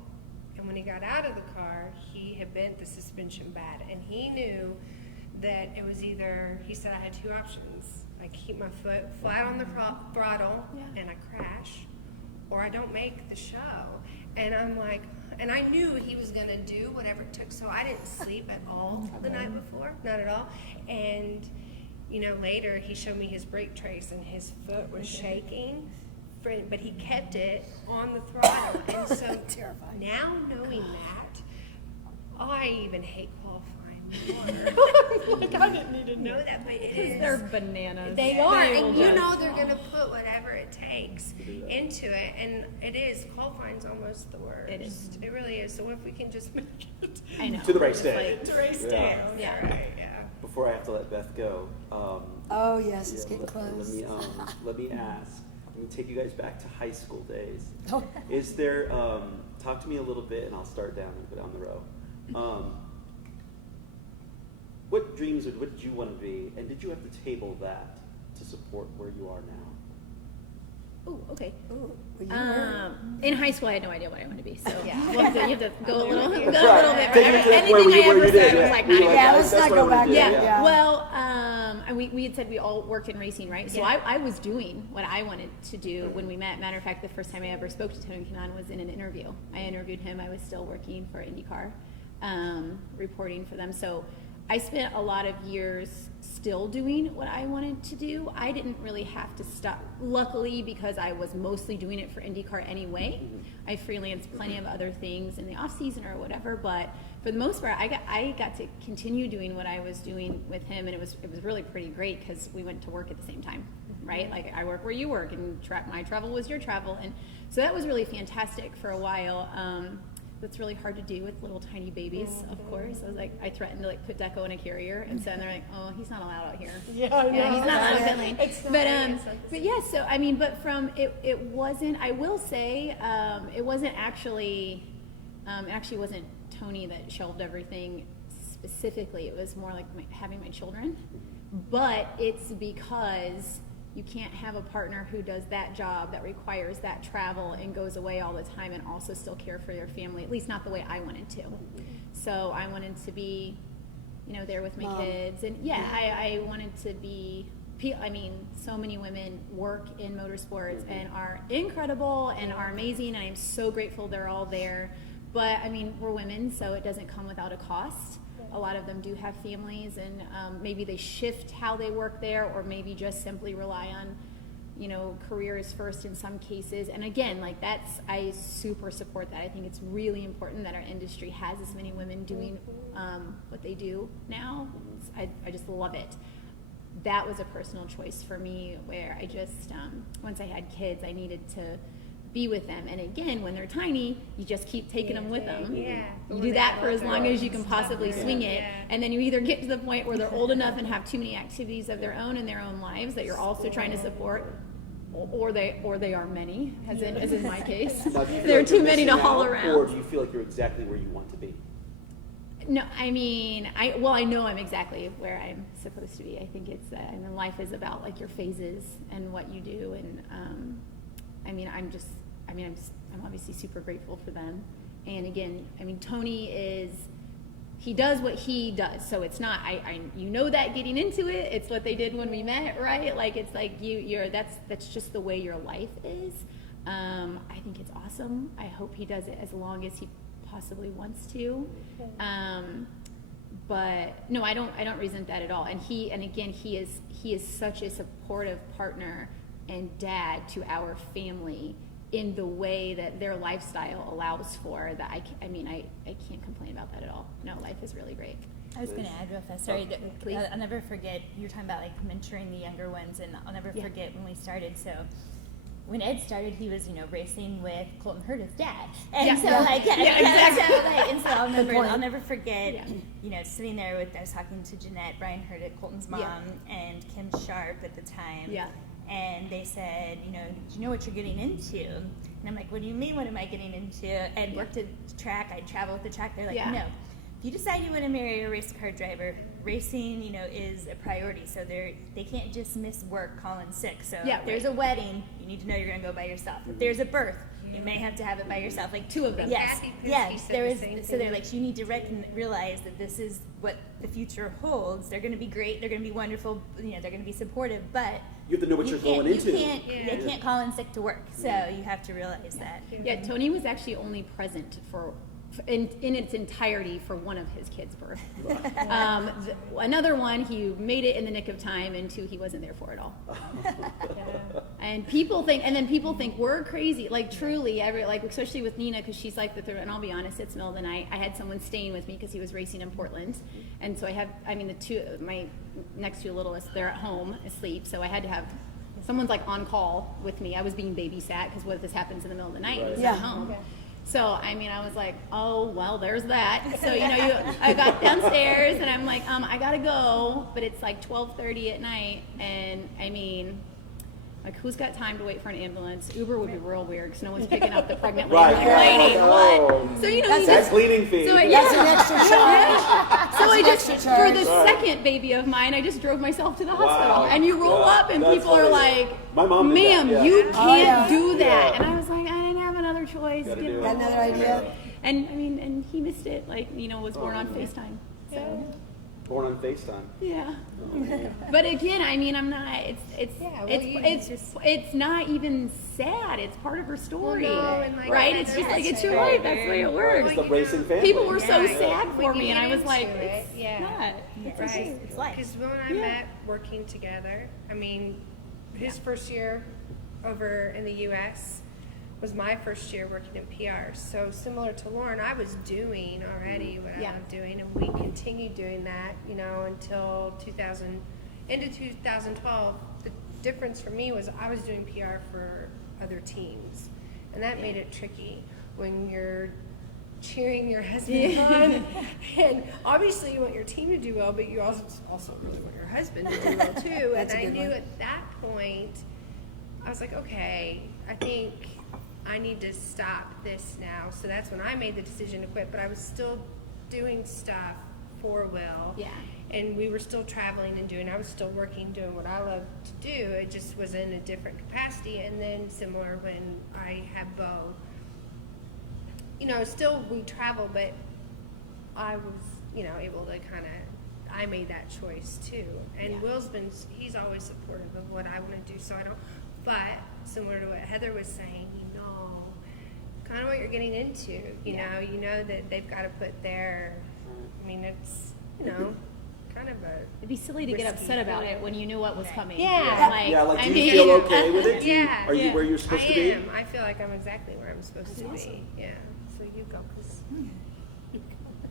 and when he got out of the car, he had bent the suspension bad, and he knew that it was either, he said I had 2 options, I keep my foot flat on the throttle and I crash, or I don't make the show. And I'm like, and I knew he was gonna do whatever it took, so I didn't sleep at all the night before, not at all. And you know, later he showed me his brake trace, and his foot was shaking, but he kept it on the throttle. And so Terrifying. now knowing that, I even hate qualifying more. Like, I didn't need to know that, but it is. They're bananas. They are, will and you just- know they're gonna put whatever it takes into it, and it is. Qualifying's almost the worst. It is. It really is. So if we can just make it I know. To the race It's day. like- to race Yeah. day. Yeah. Right, yeah. Before I have to let Beth go, Oh, yes, it's yeah, getting let close. me ask. Let me take you guys back to high school days. Oh. Is there? Talk to me a little bit, and I'll start down the row. What dreams or what did you want to be, and did you have to table that to support where you are now? Oh, okay. Ooh, well, you were. In high school, I had no idea what I wanted to be. So Yeah. you have to go a little bit. Take me to Anything where I you ever did, said yeah. was like You not were even. Yeah, that's let's not what I go wanna back do, there. Yeah. Yeah. Well, and we had said we all worked in racing, right? So Yeah. I was doing what I wanted to do when we met. Matter of fact, the first time I ever spoke to Tony Kanon was in an interview. I interviewed him. I was still working for IndyCar, reporting for them. So I spent a lot of years still doing what I wanted to do. I didn't really have to stop, luckily, because I was mostly doing it for IndyCar anyway. I freelanced plenty of other things in the off season or whatever, but for the most part, I got to continue doing what I was doing with him, and it was really pretty great because we went to work at the same time, right? Like I work where you work, and my travel was your travel, and so that was really fantastic for a while. That's really hard to do with little tiny babies, of course. I was like, I threatened to like put Deco in a carrier, and so they're like, oh, he's not allowed out here. Yeah, he's not allowed in lane. But yeah, so I mean, but from it wasn't. I will say, it wasn't actually. It actually wasn't Tony that shelved everything specifically. It was more like having my children. But it's because you can't have a partner who does that job that requires that travel and goes away all the time and also still care for their family, at least not the way I wanted to. So I wanted to be, you know, there with my kids. And yeah, I wanted to be, I mean, so many women work in motorsports and are incredible and are amazing, and I'm so grateful they're all there. But I mean, we're women, so it doesn't come without a cost. A lot of them do have families, and maybe they shift how they work there, or maybe just simply rely on, you know, careers first in some cases. And again, like I super support that. I think it's really important that our industry has as many women doing what they do now. I just love it. That was a personal choice for me, where I just, once I had kids, I needed to be with them. And again, when they're tiny, you just keep taking them with them. Yeah. You do that for as long as you can possibly swing it. And then you either get to the point where they're old enough and have too many activities of their own in their own lives that you're also trying to support, or they are many, as in my case. Now, do you feel There are like too you're many to missing haul out, around. or do you feel like you're exactly where you want to be? No, I mean, I know I'm exactly where I'm supposed to be. I think it's that, and then life is about like your phases and what you do. And I'm obviously super grateful for them. And again, I mean, Tony he does what he does. So it's not, you know that getting into it, it's what they did when we met, right? Like, it's like that's just the way your life is. I think it's awesome. I hope he does it as long as he possibly wants to. But no, I don't resent that at all. And he is such a supportive partner and dad to our family in the way that their lifestyle allows for, that I can't complain about that at all. No, life is really great. I was going to add real fast. Sorry, please. I'll never forget. You were talking about like mentoring the younger ones, and I'll never forget when we started. So when Ed started, he was, you know, racing with Colton Hurta's dad, and exactly. So I'll never forget, you know, sitting there I was talking to Jeanette, Brian Hurta, Colton's mom, and Kim Sharp at the time. Yeah. And they said, you know, do you know what you're getting into? And I'm like, what do you mean, what am I getting into? Ed worked at the track, I travel with the track. They're like, no. If you decide you want to marry a race car driver, racing, you know, is a priority. So they can't just miss work calling sick. So if there's a wedding, you need to know you're going to go by yourself. If there's a birth, you may have to have it by yourself. Like 2 of them. Yes. There is. So they're like, you need to realize that this is what the future holds. They're going to be great. They're going to be wonderful. You know, they're going to be supportive. But you have to know what you're going into. They can't call in sick to work. So you have to realize that. Yeah, Tony was actually only present in its entirety for one of his kids' birth. Another one, he made it in the nick of time, and 2, he wasn't there for it all. And people think we're crazy, like truly, especially with Nina, because she's like the third. And I'll be honest, it's middle of the night. I had someone staying with me because he was racing in Portland, and so my next 2 littlest, they're at home asleep, so I had to have someone's like on call with me. I was being babysat because what if this happens in the middle of the night? Right. It was at home. So, I mean, I was like, oh, well, there's that. So, you know, I got downstairs and I'm like, I gotta go, but it's like 12:30 at night, and I mean, like, who's got time to wait for an ambulance? Uber would be real weird because no one's picking up the pregnant lady. What? So, you know, that's cleaning fee. So That's an extra charge. So I just, for the second baby of mine, I just drove myself to the hospital. And you roll up and people are like, my mom ma'am, you can't do that. And I was like, I didn't have another choice. Got another idea? And I mean, and he missed it, like, you know, was born on FaceTime. So. Born on FaceTime. Yeah. But again, I mean, I'm not, it's not even sad. It's part of her story. Right? It's just like, it's your life. That's the way it works. It's the racing family. People were so sad for me, and I was like, it's not. It's life. Because when I met working together, I mean, his first year over in the U.S. was my first year working in PR. So similar to Lauren, I was doing already what I love doing, and we continued doing that, you know, until into 2012. The difference for me was I was doing PR for other teams, and that made it tricky when you're cheering your husband on, and obviously you want your team to do well, but you also really want your husband to do well too. And I knew at that point, I was like, okay, I think I need to stop this now. So that's when I made the decision to quit, but I was still doing stuff before Will. Yeah. And we were still traveling and I was still working, doing what I love to do. It just was in a different capacity. And then similar when I had Bo, still we travel, but I was, able to I made that choice too. And Will's he's always supportive of what I want to do. So but similar to what Heather was saying, kind of what you're getting into, you know that they've got to put it's, kind of It'd be silly to get upset about it when you knew what was coming. Yeah. Do you feel okay with it? Yeah. Are you where you're supposed to be? I feel like I'm exactly where I'm supposed to be. Yeah. So you go, 'cause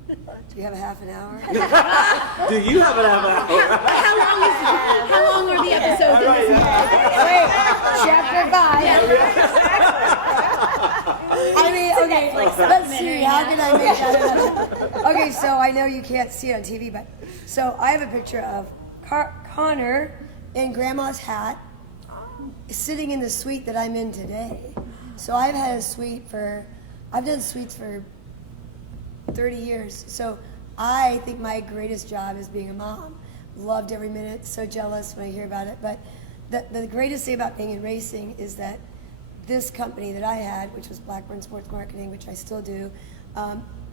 Do you have a half an hour? Do you have an hour? How long are the episodes in this? Wait, chapter 5. I mean, okay, let's see. How can I make that? Okay, so I know you can't see it on TV, but so I have a picture of Connor in Grandma's hat, sitting in the suite that I'm in today. So I've done suites for 30 years. So I think my greatest job is being a mom. Loved every minute, so jealous when I hear about it. But the greatest thing about being in racing is that this company that I had, which was Blackburn Sports Marketing, which I still do,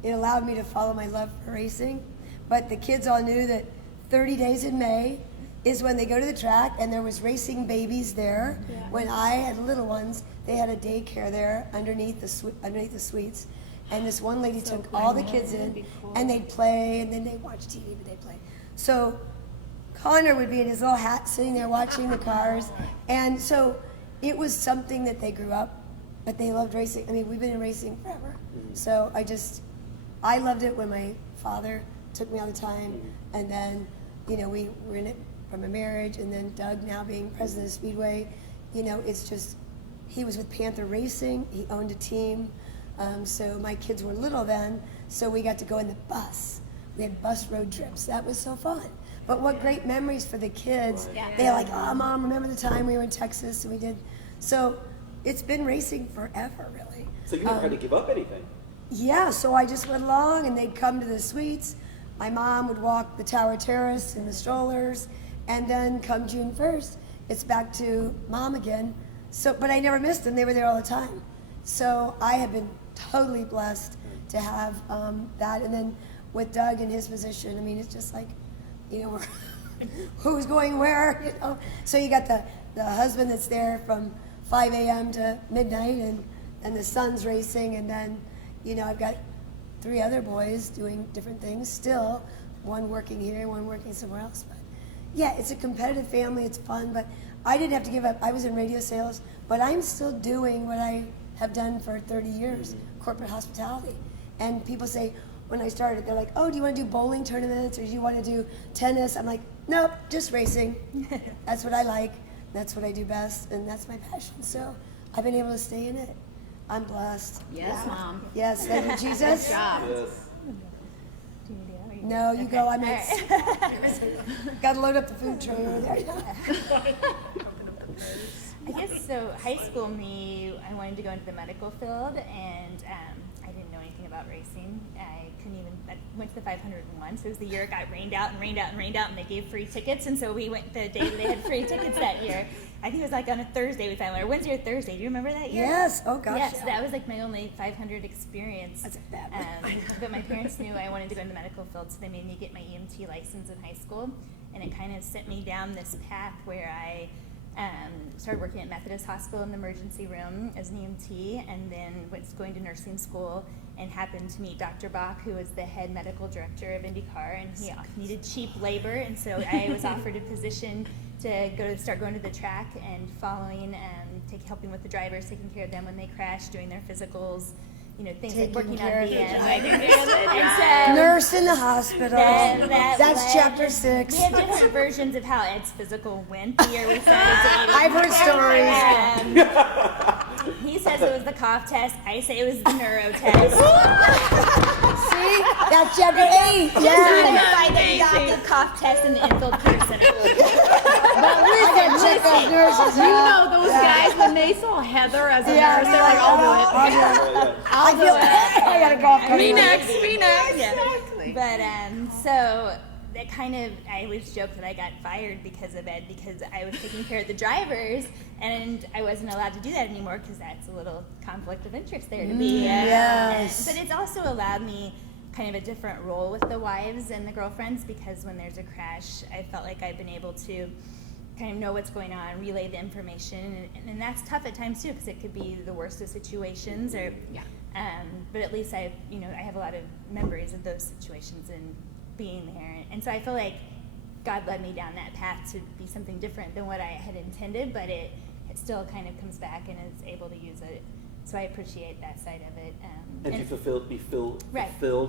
it allowed me to follow my love for racing. But the kids all knew that 30 days in May is when they go to the track, and there was racing babies there. Yeah. When I had little ones, they had a daycare there underneath the suites. And this one lady took all the kids in, and they'd play, and then they'd watch TV, but they'd play. So Connor would be in his little hat sitting there watching the cars. And so it was something that they grew up, but they loved racing. I mean, we've been in racing forever. So I loved it when my father took me all the time. And then, we were in it from a marriage, and then Doug now being president of Speedway, it's just, he was with Panther Racing. He owned a team. So my kids were little then, so we got to go in the bus. We had bus road trips. That was so fun. But what great memories for the kids. Yeah. They're like, oh, Mom, remember the time we were in Texas and we did. So it's been racing forever, really. So you never had to give up anything? Yeah, so I just went along, and they'd come to the suites. My mom would walk the Tower Terrace in the strollers, and then come June 1st, it's back to Mom again. So, but I never missed them. They were there all the time. So I have been totally blessed to have that. And then with Doug in his position, I mean, it's just like, who's going where, So you got the husband that's there from 5 a.m. to midnight, and the son's racing, and then, I've got 3 other boys doing different things still, one working here, one working somewhere else. But yeah, it's a competitive family, it's fun, but I didn't have to give up. I was in radio sales, but I'm still doing what I have done for 30 years, corporate hospitality. And people say, when I started, they're like, oh, do you want to do bowling tournaments, or do you want to do tennis? I'm like, nope, just racing. That's what I like, that's what I do best, and that's my passion. So I've been able to stay in it. I'm blessed. Yes, Mom. Yes, thank you, Jesus. Good job. Yes. No, you go. I'm next. Got to load up the food tray over there. I guess so. High school me, I wanted to go into the medical field, and I didn't know anything about racing. I went to the 500 once. It was the year it got rained out, and they gave free tickets, and so we went the day that they had free tickets that year. I think it was like on a Thursday we found, or Wednesday or Thursday. Do you remember that year? Yes. Oh gosh. Yes, that was like my only 500 experience. That's a bad one. But my parents knew I wanted to go into the medical field, so they made me get my EMT license in high school, and it kind of sent me down this path where I started working at Methodist Hospital in the emergency room as an EMT, and then was going to nursing school and happened to meet Dr. Bach, who was the head medical director of IndyCar, and he needed cheap labor, and so I was offered a position to start going to the track and following, helping with the drivers, taking care of them when they crash, doing their physicals, things Taking like working care on of the the and so Nurse in the hospital. That's chapter 6. We had different versions of how Ed's physical went the year we started dating. I've heard stories. He says it was the cough test. I say it was the neuro test. See? That's chapter 8. Yeah. By the adopted cough test in the infield care center. But listen, nurses. those guys, when they saw Heather as a nurse, they're like, I'll do it. I feel I got a golf cart. Me next. Yeah. But so that kind of, I always joke that I got fired because of Ed, because I was taking care of the drivers and I wasn't allowed to do that anymore because that's a little conflict of interest there to be. Yes. But it's also allowed me kind of a different role with the wives and the girlfriends, because when there's a crash, I felt like I've been able to kind of know what's going on, relay the information, and that's tough at times too, because it could be the worst of situations, or but at least I have a lot of memories of those situations and being there, and so I feel like God led me down that path to be something different than what I had intended, but it still kind of comes back and is able to use it. So I appreciate that side of it. And to fulfilled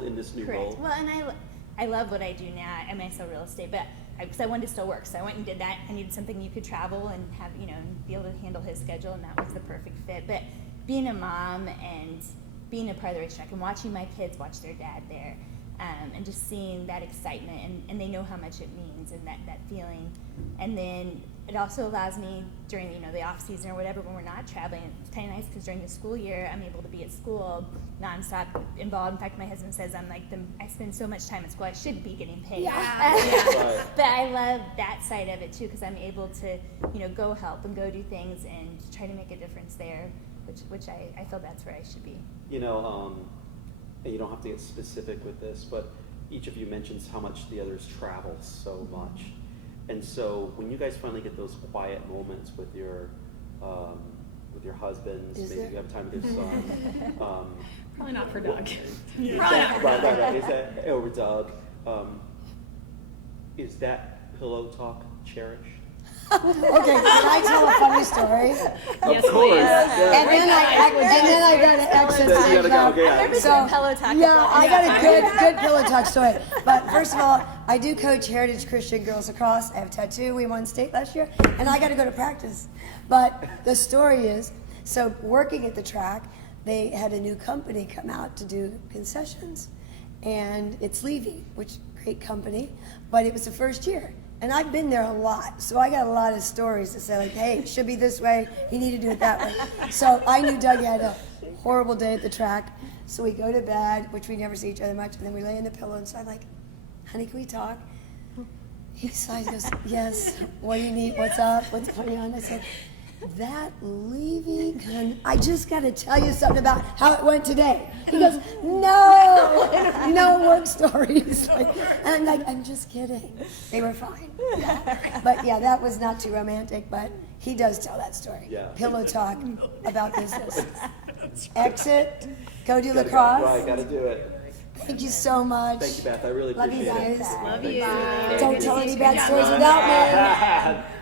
in this new Correct. role. Well, and I love what I do now. I mean, I sell real estate, but because I wanted to still work, so I went and did that. I needed something you could travel and have, and be able to handle his schedule, and that was the perfect fit. But being a mom and being a part of the racetrack and watching my kids watch their dad there, and just seeing that excitement, and they know how much it means, and that feeling. And then it also allows me during the off season or whatever, when we're not traveling, it's kind of nice because during the school year I'm able to be at school nonstop involved. In fact, my husband says I'm like I spend so much time at school, I should be getting paid. But I love that side of it too, because I'm able to go help and go do things and try to make a difference there, which I feel that's where I should be. And you don't have to get specific with this, but each of you mentions how much the others travel so much. And so when you guys finally get those quiet moments with your husbands, maybe you have time with your son. Probably not for Doug. Right. Is that over Doug? Is that pillow talk cherished? Okay, can I tell a funny story? Yes, Of course. please. And then I got an exit. Then you gotta go again. I've never So, done pillow talk. yeah, I got a good pillow talk story. But first of all, I do coach Heritage Christian Girls Lacrosse. I have a tattoo. We won state last year, and I got to go to practice. But the story is, so working at the track, they had a new company come out to do concessions, and it's Levy, which great company, but it was the first year. And I've been there a lot, so I got a lot of stories to say, like, hey, it should be this way, you need to do it that way. So I knew Doug had a horrible day at the track, so we go to bed, which we never see each other much, and then we lay in the pillow, and so I'm like, honey, can we talk? He sighs, goes, yes, what do you need, what's up, what's going on? I said, that Levy, I just got to tell you something about how it went today. He goes, no work stories. And I'm like, I'm just kidding. They were fine. But yeah, that was not too romantic, but he does tell that story. Yeah. Pillow talk about business. Exit, go do lacrosse. Right, gotta do it. Thank you so much. Thank you, Beth. I really Love you appreciate it. guys. Love you. Don't tell any bad stories without me.